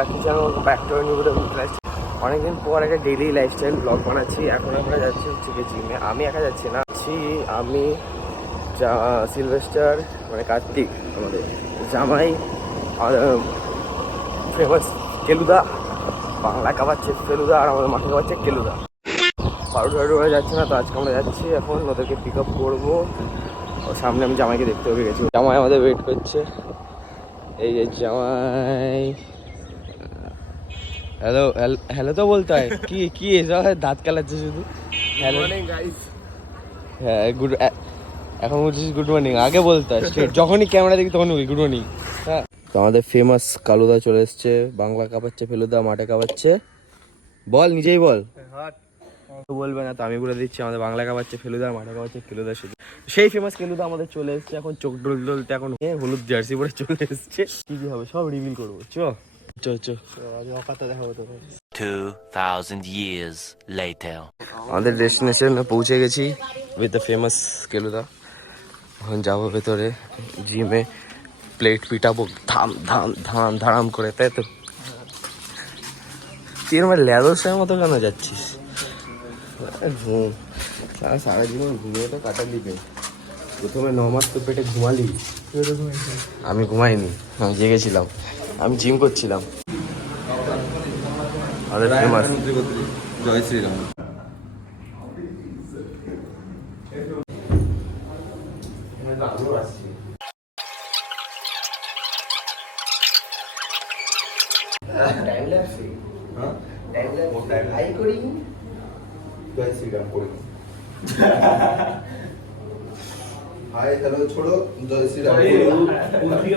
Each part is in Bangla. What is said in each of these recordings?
Back to channel, back to new video. অনেকদিন পর একটা ডেইলি লাইফস্টাইল ব্লগ বানাচ্ছি। এখন আমরা যাচ্ছি হচ্ছে কি জিমে। আমি একা যাচ্ছি না, আমি সিলভেস্টার মানে কার্তিক, আমাদের জামাই, ফেমাস কেলুদা, বাংলা খাওয়াচ্ছে ফেলুদা, আর আমাদের মাঠে খাওয়াচ্ছে কেলুদা। পাউডার ওরা যাচ্ছে না, তো আজকে আমরা যাচ্ছি। এখন ওদেরকে পিক আপ করবো। সামনে আমি জামাইকে দেখতে হবে গেছি, জামাই আমাদের ওয়েট করছে। এই যে জামাই, হ্যালো হ্যালো তো বলতে হয়। কি এসব দাঁত কালাচ্ছে শুধু। হ্যালো গাইস, হ্যাঁ গুড, এখন বলছিস গুড মর্নিং, আগে বলতে হয় স্ট্রেট। যখনই ক্যামেরা দেখি তখনই বলি গুড মর্নিং। হ্যাঁ, তো আমাদের ফেমাস কালুদা চলে এসছে, বাংলা কাঁপাচ্ছে ফেলুদা, মাঠে কাঁপাচ্ছে। বল, নিজেই বল। বলবে না তো আমি বলে দিচ্ছি, আমাদের বাংলা কাঁপাচ্ছে ফেলুদা, মাঠে কাঁপাচ্ছে কেলুদা। শুধু সেই ফেমাস কেলুদা আমাদের চলে এসছে। এখন চোখ ডলতে এখন হলুদ জার্সি পরে চলে এসছে। কি হবে সব রিভিল করবো। চো অকাতা দেখাবো তোকে। 2000 years later. আমাদের ডেস্টিনেশনে পৌঁছে গেছি উইথ দ্য ফেমাস কেলুদা। এখন যাবো ভেতরে জিমে, প্লেট পিটাবো ধাম ধাম ধাম ধারাম করে, তাই তো? তুই আমার ল্যাদোসের মতো কেন যাচ্ছিস? ঘুম, সারা জীবন ঘুমিয়ে তো কাটালি। প্রথমে 9 মাস তো পেটে ঘুমালি। আমি ঘুমাইনি, আমি জেগেছিলাম, আমি জিম করছিলাম। আমাদের ফেমাস জয় শ্রীরাম। জয় শ্রীরাম করি। হাই হ্যালো ছোড়ো, জয় শ্রীরাম।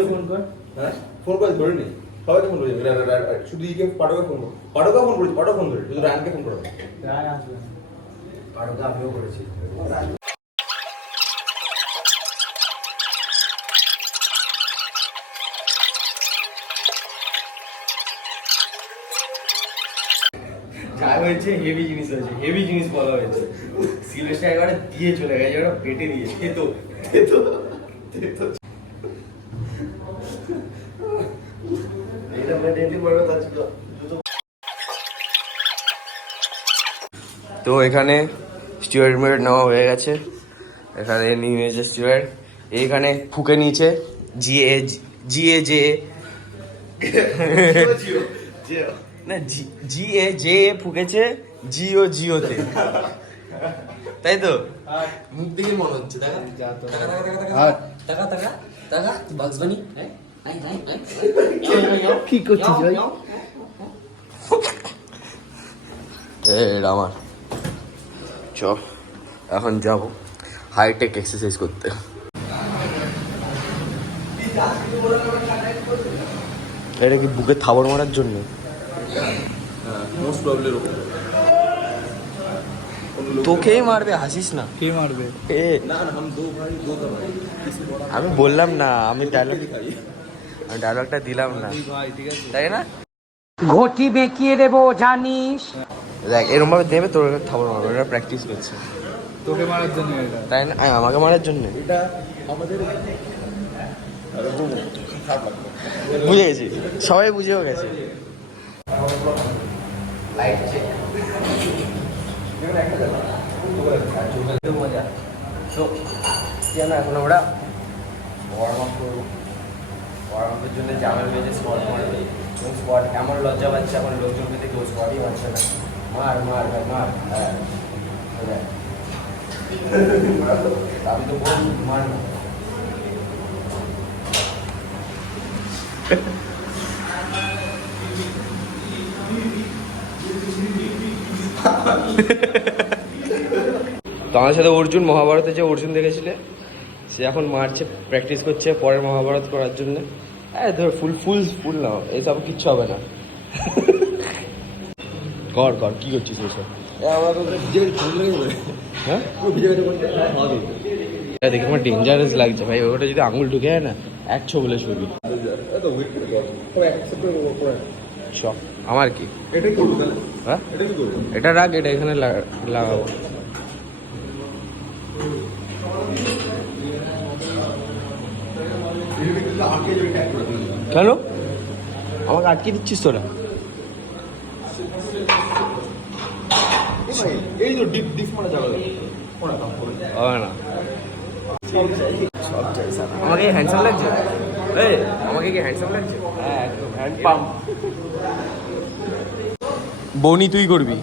ফোন কর, হ্যাঁ ফোন করে ধরে নি, সবাইকে ফোন করি। শুধু ইকে পাঠকে ফোন করো, পাঠকে ফোন করেছি, পাঠক ফোন ধরে, শুধু রায়নকে ফোন করো। রায় আসবে, পাঠকে আমিও করেছি। যা হয়েছে হেভি জিনিস হয়েছে, হেভি জিনিস বলা হয়েছে। সিলভেস্টার একবারে দিয়ে চলে গেছে, এবার পেটে দিয়ে খেতো। তো এখানে স্টুয়ার্ড মেড নেওয়া হয়ে গেছে। এখানে নিয়ে নিয়েছে স্টুয়ার্ড, এইখানে ফুকে নিয়েছে জিএ না জিএ ফুকেছে জিওতে, তাই তো? মুখ দেখে মনে হচ্ছে। কি করছিস ভাই? আমার চ, এখন যাব হাইটেক এক্সারসাইজ করতে। এটা কি বুকে থাবড় মারার জন্য? তোকেই মারবে, হাসিস না। কে মারবে? আমি বললাম না, আমি ডায়লগটা দিলাম না, তাই না? ঘটি বেঁকিয়ে দেবো জানিস। দেখ এরকম ভাবে দেবে, তোর থাবড় মারবে। এটা প্র্যাকটিস করছে তোকে মারার জন্য, তাই না? আমাকে মারার জন্য। এটা আমাদের বুঝে গেছি, সবাই বুঝেও গেছে। মজা তো কেন এখন আমরা ওয়ার্ম আপ করবো। ওয়ার্ম আপের জন্য জামাই বেজে স্পট মারবে। স্পট এমন লজ্জা পাচ্ছে এখন লোকজনকে দেখে, ও স্পটই মারছে না। মার মার ভাই মার, হ্যাঁ আমি তো বলি মার না। তো আমার সাথে অর্জুন, মহাভারতে যে অর্জুন দেখেছিলে, সে এখন মারছে, প্র্যাকটিস করছে পরের মহাভারত করার জন্য। হ্যাঁ ধর ফুল নাও, এসব কিচ্ছু হবে না। কর কি করছিস এসব? হ্যাঁ দেখে আমার ডেঞ্জারাস লাগছে ভাই। ওটা যদি আঙুল ঢুকে যায় না, একশো বলে ছবি। আমার কি হ্যাঁ, এটা রাখ, এটা এখানে লাগাবো। কেন আমাকে আটকে দিচ্ছিস তোরা? এই তো ডিপ মারা যাবে হবে না। আমাকে হ্যান্ডসাম লাগছে? এই আমাকে কি হ্যান্ডসাম লাগছে? হ্যাঁ একদম হ্যান্ড পাম্প। বনি তুই করবি?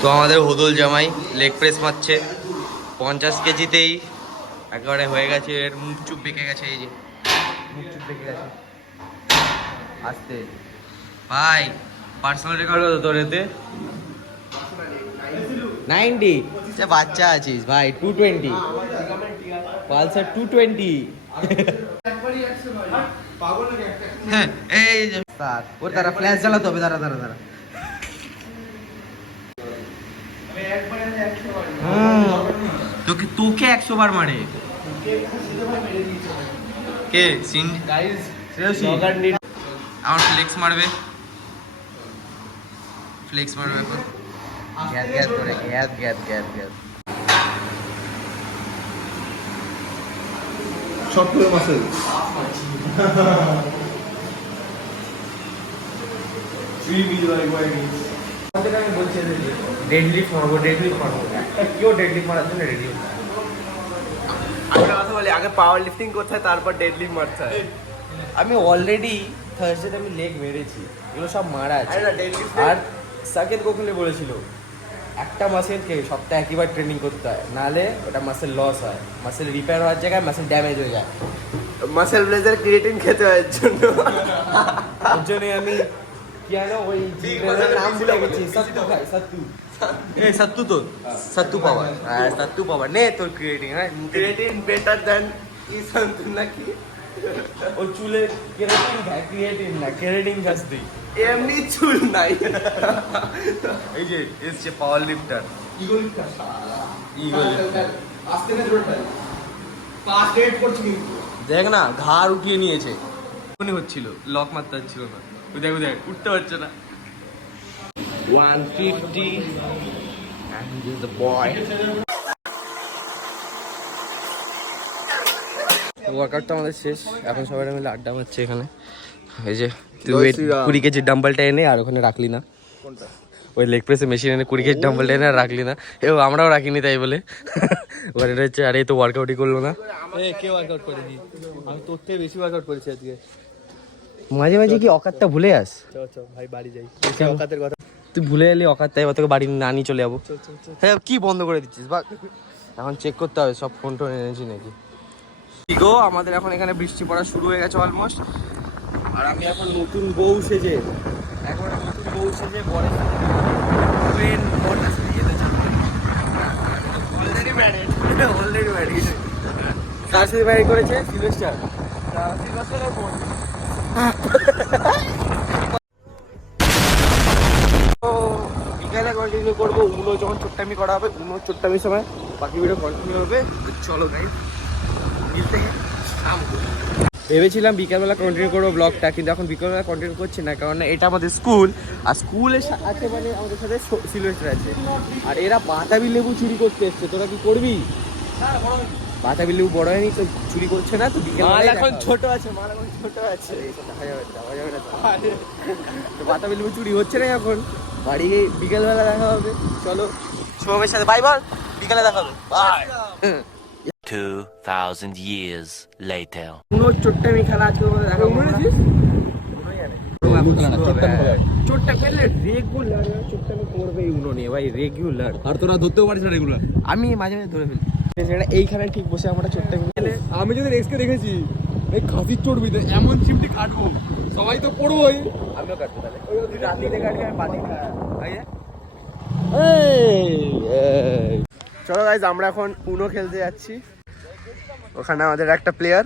তো আমাদের হোদল জামাই লেগ প্রেস মারছে 50 কেজিতেই একেবারে হয়ে গেছে। এর মুখ চুপ বেঁকে গেছে, এই যে মুখ চুপ বেঁকে গেছে। আসতে ভাই পার্সোনাল রেকর্ড কত তোর এতে? 90। আচ্ছা বাচ্চা আছিস ভাই। 220 পালসার 220। হ্যাঁ এই যে ওর তারা ফ্ল্যাশ জ্বালাতে হবে। দাঁড়া দাঁড়া দাঁড়া। তোকে 100 বার মারে কে? সিন গাইস আমার ফ্লেক্স মারবে, ফ্লেক্স মারবে এখন। গ্যাস গ্যাস করে gas gas gas gas. Short করে মাসেল আমি বলছি ডেডলিফট মারবো, ডেডলিফট মারবো। কেউ ডেডলিফট মারার জন্য রেডি। আমি কথা বলি, আগে পাওয়ার লিফটিং করতে হয়, তারপর ডেডলিফট মারতে হয়। আমি অলরেডি থার্সডে আমি লেগ মেরেছি, এগুলো সব মারা আছে। আর সাকেত গোখলে বলেছিল একটা মাসেলকে সপ্তাহে একবার ট্রেনিং করতে হয়, নাহলে ওটা মাসেল লস হয়। মাসেল রিপেয়ার হওয়ার জায়গায় মাসেল ড্যামেজ হয়ে যায়। মাসেল ব্লেজার ক্রিয়েটিন খেতে হয় এর জন্য। ওর জন্যই আমি কি জানো ওই নাম ভুলে গেছি। সত্তু খাই, সত্তু। এই সত্তু তো সত্তু পাওয়ার। হ্যাঁ সত্তু পাওয়ার নে তোর ক্রিয়েটিন। হ্যাঁ ক্রিয়েটিন বেটার দ্যান ই সত্তু নাকি? ওর চুলে কেরাটিন খায়, ক্রিয়েটিন না, কেরাটিন খাস তুই। এমনি চুল নাই। এই যে এসছে পাওয়ার লিফটার, ইগো লিফটার। ইগো লিফটার আস্তে না জোরটা পাস রেট করছে কিন্তু দেখ না, ঘাড় উঠিয়ে নিয়েছে। মনে হচ্ছিল লক মারতে হচ্ছিল না। দেখ দেখ উঠতে পারছে না। 150 and this is the boy. Workout তো আমাদের শেষ, এখন সবাই মিলে আড্ডা মারছে এখানে। এই যে তুই 20 কেজির ডাম্বেলটা এনে আর ওখানে রাখলি না। কোনটা? ওই লেগ প্রেসে মেশিন এনে 20 কেজির ডাম্বেলটা এনে আর রাখলি না। এও আমরাও রাখিনি তাই বলে ওখানে হচ্ছে। আরে তো ওয়ার্কআউটই করলো না। কে ওয়ার্কআউট করেনি? আমি তোর থেকে বেশি ওয়ার্কআউট করেছি আজকে। মাঝে মাঝে কি অকাতটা ভুলে যাস? চ ভাই বাড়ি যাই। অকাতের কথা তুই ভুলে এলি অকাত, তাই তোকে বাড়ি না নিয়ে চলে যাবো। হ্যাঁ কি বন্ধ করে দিচ্ছিস বা? এখন চেক করতে হবে সব ফোন টোন এনেছি নাকি। কি গো, আমাদের এখন এখানে বৃষ্টি পড়া শুরু হয়ে গেছে অলমোস্ট। আর আমি এখন নতুন বউ সেজে বরের কার সাথে ম্যারেজ করেছে? সিলভেস্টার। বিকালে কন্টিনিউ করবো উনো যখন চোট্টামি করা হবে, উনো চোট্টামির সময় বাকি ভিডিও কন্টিনিউ হবে। চলো গাইস মিলতে हैं शाम को। ভেবেছিলাম বিকালবেলা কন্টিনিউ করবো ব্লগটা, কিন্তু এখন বিকালবেলা কন্টিনিউ করছি না, কারণ এটা আমাদের স্কুল। আর স্কুলের আছে মানে আমাদের সাথে সিলভেস্টার আছে, আর এরা বাতাবি লেবু চুরি করতে এসছে। তোরা কি করবি? বাতাবি লেবু বড় হয়নি তো চুরি করছে না তো বিকেল মাল এখন ছোট আছে দেখা যাবে না তো বাতাবি লেবু চুরি হচ্ছে না এখন বাড়ি গিয়ে বিকেলবেলা দেখা হবে। চলো শুভমের সাথে বাই বল, বিকেলে দেখা হবে বাই। 2,000 years later. কোনো চোট্টামি খেলা আজকে ওখানে দেখা হবে না। চোটটা পেলে রেগুলার চোট্টামি করবে উনো নিয়ে ভাই, রেগুলার। আর তোরা ধরতেও পারিস না রেগুলার। আমি মাঝে মাঝে ধরে ফেলি সেটা এইখানে ঠিক বসে আমরা চোট্টামি খেলে। আমি যদি রেক্সকে দেখেছি এই খাসির চড়বি তো এমন চিমটি কাটবো, সবাই তো পড়বোই। আমিও কাটবো তাহলে, ওই রাত্রিতে কাটবি আমি বাদি চলো গাইজ আমরা এখন উনো খেলতে যাচ্ছি। ওখানে আমাদের একটা প্লেয়ার,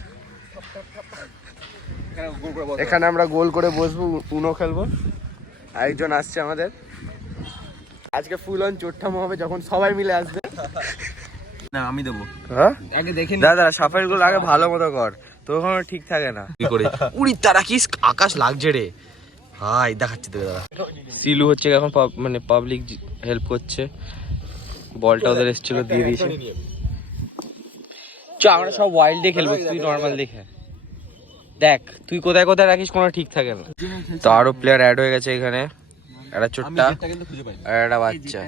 এখানে আমরা গোল করে বসবো, উনো খেলবো। আরেকজন আসছে আমাদের, আজকে ফুল অন চোট্টামো হবে যখন সবাই মিলে আসবে। না আমি দেবো হ্যাঁ আগে দেখে দাদা সাফারি গুলো আগে ভালো মতো কর, তো ওখানে ঠিক থাকে না কি করে। উড়ি তারা কি আকাশ লাগছে রে ভাই, দেখাচ্ছি তোকে দাদা। সিলু হচ্ছে এখন মানে পাবলিক হেল্প করছে, বলটা ওদের এসেছিল দিয়ে দিয়েছে। চ আমরা সব ওয়াইল্ড ডে খেলবো, তুই নর্মাল দেখে দেখ, তুই কোথায় কোথায় রাখিস কোনো ঠিক থাকে না। তো আরো প্লেয়ার অ্যাড হয়ে গেছে এখানে, একটা ছোট্টা আর একটা বাচ্চা,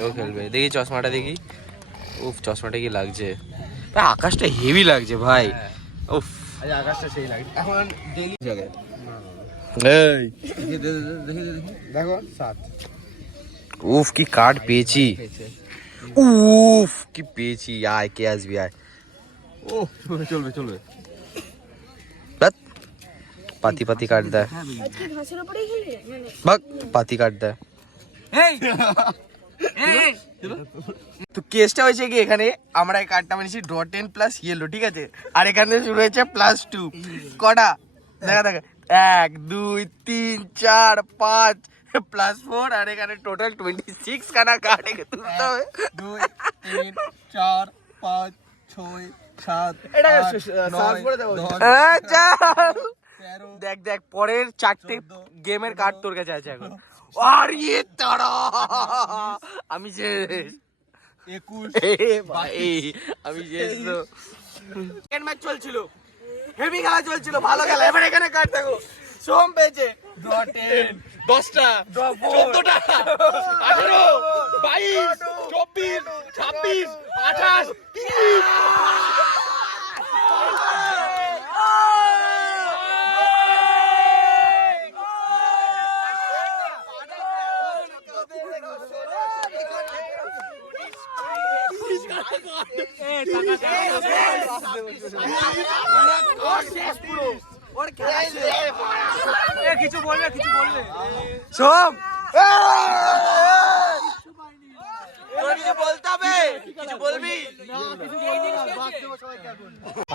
এও খেলবে। দেখি চশমাটা দেখি, উফ চশমাটা কি লাগছে ভাই, আকাশটা হেভি লাগছে ভাই। উফ আকাশটা সেই লাগে এখন ডেইলি জায়গায়। এই দেখো 7 উফ কি কার্ড পেয়েছি, উফ কি পেয়েছি। আয় কে আসবি আয়, ও চলবে চলবে। ধ্যাৎ, পাতি পাতি কাট দেয় ভাগ, পাতি কাট দেয়। তো কেসটা হয়েছে কি, এখানে আমরা এই কার্ডটা বানিয়েছি ড্র 10 প্লাস ইয়েলো, ঠিক আছে। আর এখানে শুরু হয়েছে +2 কটা দেখা দেখা 1 2 3 4 5 +4 আর এখানে টোটাল 26 খানা কার্ড একে তুলতে হবে। 2 3 4 5 6 7 এটা 8 সার্চ করে 9 দেবো। 10 আচ্ছা 13 দেখ দেখ পরের 4টে গেমের কার্ড তোর কাছে আছে এখন। আর ইয়ে তারা আমি শেষ 21 ভাই, আমি শেষ তো। সেকেন্ড ম্যাচ চলছিল, হেভি খেলা চলছিল, ভালো খেলা। এবার এখানে কার্ড দেখো, সোম পেয়েছে draw 10 10টা, 14টা, 18, 22, 24, 26, 28, 30। কিছু বলবে সোম কিছু বলতে হবে, কিছু বলবি?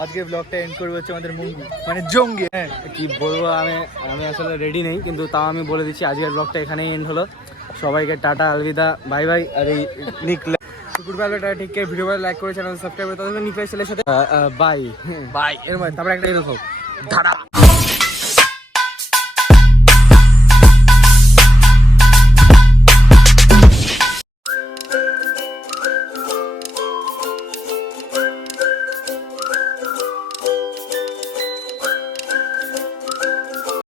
আজকে ব্লগটা এন্ড করবো হচ্ছে আমাদের মুঙ্গু মানে জঙ্গি। হ্যাঁ কি বলবো, আমি আসলে রেডি নেই, কিন্তু তাও আমি বলে দিচ্ছি আজকের ব্লগটা এখানেই এন্ড হলো। সবাইকে টাটা আলবিদা বাই বাই। আর এই নিক শুকুর বেলাটা ঠিক ভিডিও লাইক করে চ্যানেল সাবস্ক্রাইব করে তাদের নিক ছেলের সাথে বাই বাই এর মধ্যে তারপরে একটা এরকম ধারা।